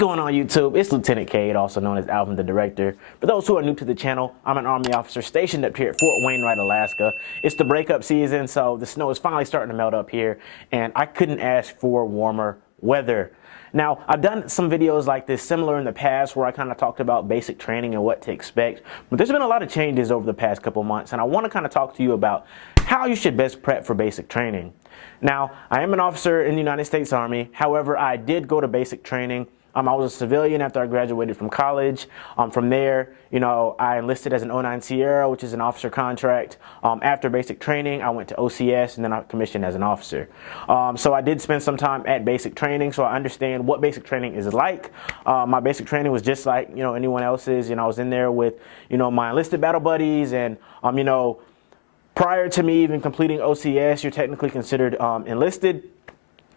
going on YouTube? It's Lieutenant Cade, also known as Alvin the Director. For those who are new to the channel, I'm an Army officer stationed up here at Fort Wainwright, Alaska. It's the breakup season, so the snow is finally starting to melt up here, and I couldn't ask for warmer weather. Now, I've done some videos like this similar in the past where I kind of talked about basic training and what to expect, but there's been a lot of changes over the past couple months, and I want to kind of talk to you about how you should best prep for basic training. Now, I am an officer in the United States Army. However, I did go to basic training. I was a civilian after I graduated from college. From there, I enlisted as an 09 Sierra, which is an officer contract. After basic training, I went to OCS, and then I commissioned as an officer. So I did spend some time at basic training, so I understand what basic training is like. My basic training was just like anyone else's. I was in there with my enlisted battle buddies, and prior to me even completing OCS, you're technically considered enlisted.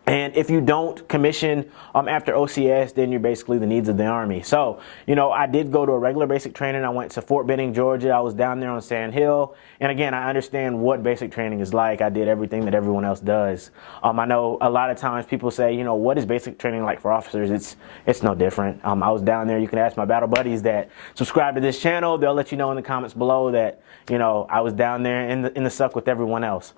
And if you don't commission after OCS, then you're basically the needs of the Army. So, I did go to a regular basic training. I went to Fort Benning, Georgia. I was down there on Sand Hill. And again, I understand what basic training is like. I did everything that everyone else does. I know a lot of times people say, what is basic training like for officers? It's no different. I was down there. You can ask my battle buddies that subscribe to this channel. They'll let you know in the comments below that, I was down there in the suck with everyone else.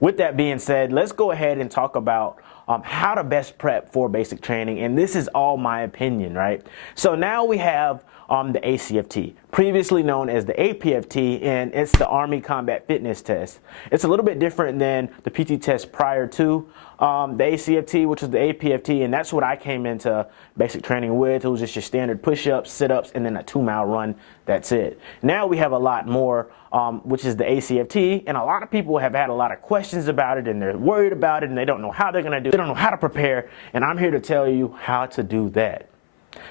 With that being said, let's go ahead and talk about how to best prep for basic training, and this is all my opinion, right? So now we have the ACFT, previously known as the APFT, and it's the Army Combat Fitness Test. It's a little bit different than the PT test prior to the ACFT, which was the APFT, and that's what I came into basic training with. It was just your standard push-ups, sit-ups, and then a 2-mile run. That's it. Now we have a lot more, which is the ACFT, and a lot of people have had a lot of questions about it, and they're worried about it, and they don't know how they're going to do it. They don't know how to prepare, and I'm here to tell you how to do that.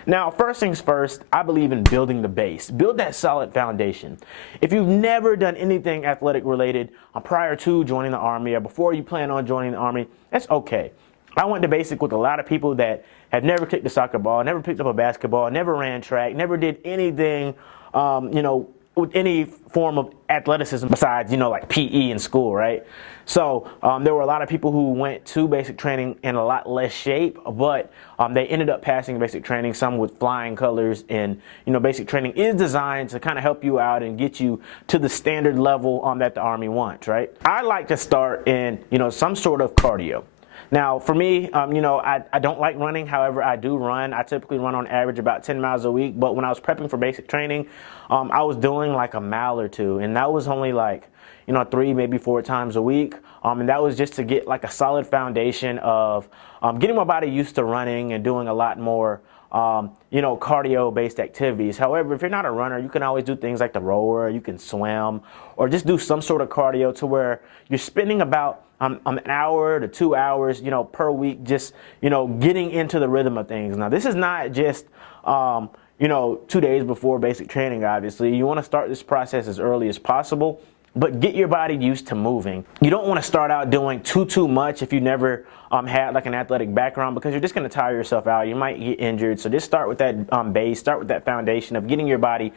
Now, first things first, I believe in building the base. Build that solid foundation. If you've never done anything athletic related prior to joining the Army or before you plan on joining the Army, that's okay. I went to basic with a lot of people that have never kicked a soccer ball, never picked up a basketball, never ran track, never did anything, with any form of athleticism besides, like PE in school, right? So there were a lot of people who went to basic training in a lot less shape, but they ended up passing basic training, some with flying colors. And, basic training is designed to kind of help you out and get you to the standard level that the Army wants, right? I like to start in, some sort of cardio. Now, for me, I don't like running. However, I do run. I typically run on average about 10 miles a week. But when I was prepping for basic training, I was doing like a mile or two. And that was only like, 3, maybe 4 times a week. And that was just to get like a solid foundation of getting my body used to running and doing a lot more, cardio-based activities. However, if you're not a runner, you can always do things like the rower, you can swim, or just do some sort of cardio to where you're spending about an hour to 2 hours, per week, just, getting into the rhythm of things. Now, this is not just, 2 days before basic training, obviously. You want to start this process as early as possible, but get your body used to moving. You don't want to start out doing too much if you never had like an athletic background, because you're just going to tire yourself out. You might get injured. So just start with that base, start with that foundation of getting your body,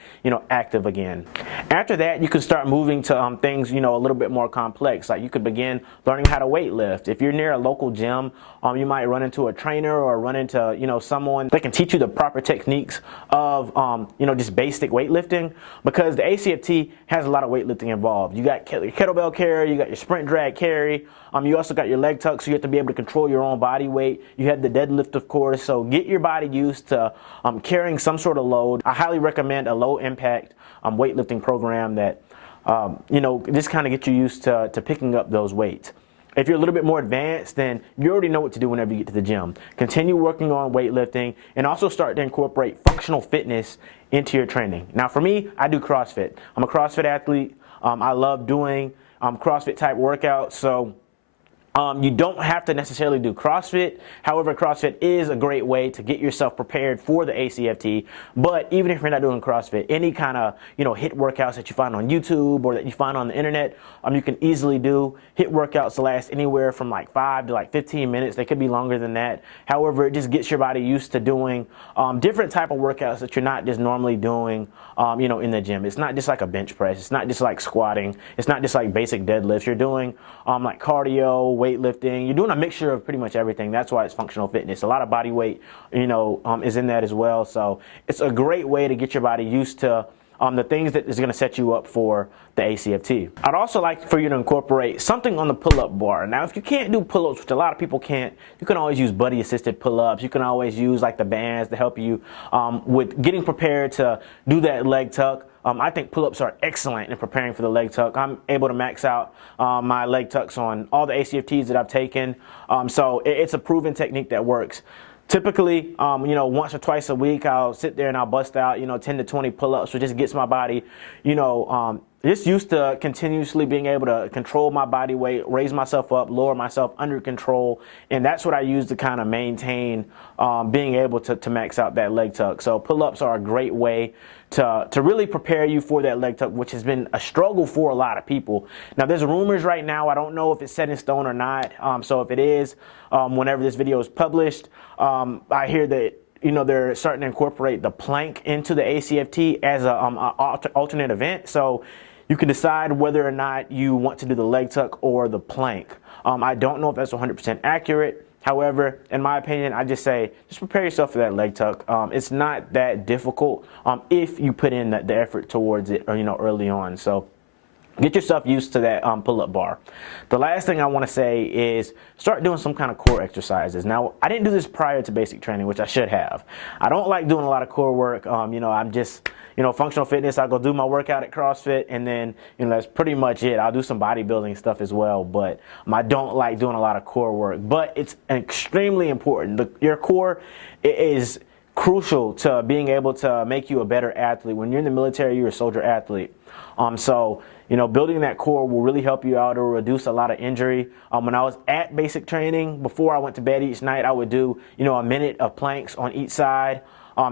active again. After that, you can start moving to things, a little bit more complex. Like you could begin learning how to weight lift. If you're near a local gym, you might run into a trainer or run into, someone that can teach you the proper techniques of, just basic weightlifting, because the ACFT has a lot of weightlifting involved. You got your kettlebell carry, you got your sprint drag carry, you also got your leg tuck, so you have to be able to control your own body weight. You have the deadlift, of course, so get your body used to carrying some sort of load. I highly recommend a low impact weightlifting program that, just kind of get you used to picking up those weights. If you're a little bit more advanced, then you already know what to do whenever you get to the gym. Continue working on weightlifting and also start to incorporate functional fitness into your training. Now, for me, I do CrossFit. I'm a CrossFit athlete. I love doing CrossFit type workouts, so you don't have to necessarily do CrossFit. However, CrossFit is a great way to get yourself prepared for the ACFT. But even if you're not doing CrossFit, any kind of HIIT workouts that you find on YouTube or that you find on the internet, you can easily do. HIIT workouts last anywhere from like 5 to like 15 minutes. They could be longer than that. However, it just gets your body used to doing different type of workouts that you're not just normally doing, in the gym. It's not just like a bench press. It's not just like squatting. It's not just like basic deadlifts. You're doing like cardio weightlifting. You're doing a mixture of pretty much everything. That's why it's functional fitness. A lot of body weight, is in that as well. So it's a great way to get your body used to the things that is going to set you up for the ACFT. I'd also like for you to incorporate something on the pull-up bar. Now, if you can't do pull-ups, which a lot of people can't, you can always use buddy-assisted pull-ups. You can always use like the bands to help you with getting prepared to do that leg tuck. I think pull-ups are excellent in preparing for the leg tuck. I'm able to max out my leg tucks on all the ACFTs that I've taken. So it's a proven technique that works. Typically, once or twice a week, I'll sit there and I'll bust out, 10 to 20 pull-ups, which just gets my body, just used to continuously being able to control my body weight, raise myself up, lower myself under control, and that's what I use to kind of maintain being able to max out that leg tuck. So pull-ups are a great way to really prepare you for that leg tuck, which has been a struggle for a lot of people. Now, there's rumors right now. I don't know if it's set in stone or not. So if it is, whenever this video is published, I hear that they're starting to incorporate the plank into the ACFT as a alternate event. So you can decide whether or not you want to do the leg tuck or the plank. I don't know if that's 100% accurate. However, in my opinion, I just say, just prepare yourself for that leg tuck. It's not that difficult if you put in the effort towards it, early on. So get yourself used to that pull-up bar. The last thing I want to say is start doing some kind of core exercises. Now, I didn't do this prior to basic training, which I should have. I don't like doing a lot of core work. I'm just, functional fitness. I'll go do my workout at CrossFit, and then, that's pretty much it. I'll do some bodybuilding stuff as well, but I don't like doing a lot of core work. But it's extremely important. Your core is crucial to being able to make you a better athlete. When you're in the military, you're a soldier athlete. So building that core will really help you out. It will reduce a lot of injury. When I was at basic training, before I went to bed each night, I would do, a minute of planks on each side.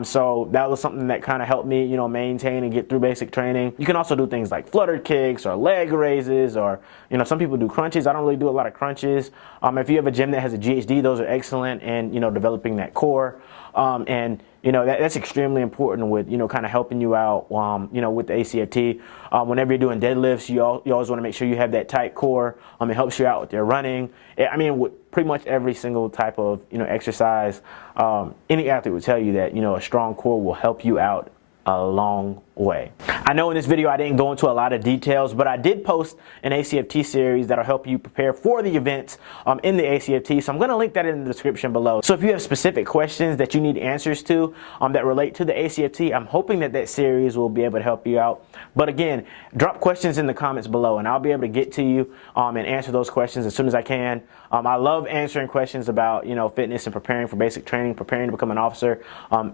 So that was something that kind of helped me, maintain and get through basic training. You can also do things like flutter kicks or leg raises, or, some people do crunches. I don't really do a lot of crunches. If you have a gym that has a GHD, those are excellent in, developing that core. And that's extremely important with, kind of helping you out, with the ACFT. Whenever you're doing deadlifts, you always want to make sure you have that tight core. It helps you out with your running. With pretty much every single type of, exercise, any athlete would tell you that, a strong core will help you out a long way. I know in this video I didn't go into a lot of details, but I did post an ACFT series that'll help you prepare for the events in the ACFT, so I'm going to link that in the description below. So if you have specific questions that you need answers to that relate to the ACFT, I'm hoping that series will be able to help you out. But again, drop questions in the comments below and I'll be able to get to you and answer those questions as soon as I can. I love answering questions about fitness and preparing for basic training, preparing to become an officer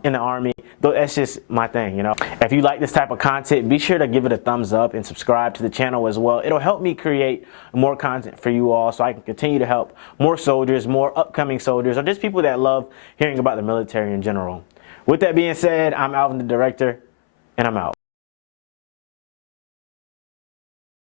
in the Army. That's just my thing. If you like this type of content, be sure to give it a thumbs up and subscribe to the channel as well. It'll help me create more content for you all so I can continue to help more soldiers, more upcoming soldiers, or just people that love hearing about the military in general. With that being said, I'm Alvin the Director, and I'm out.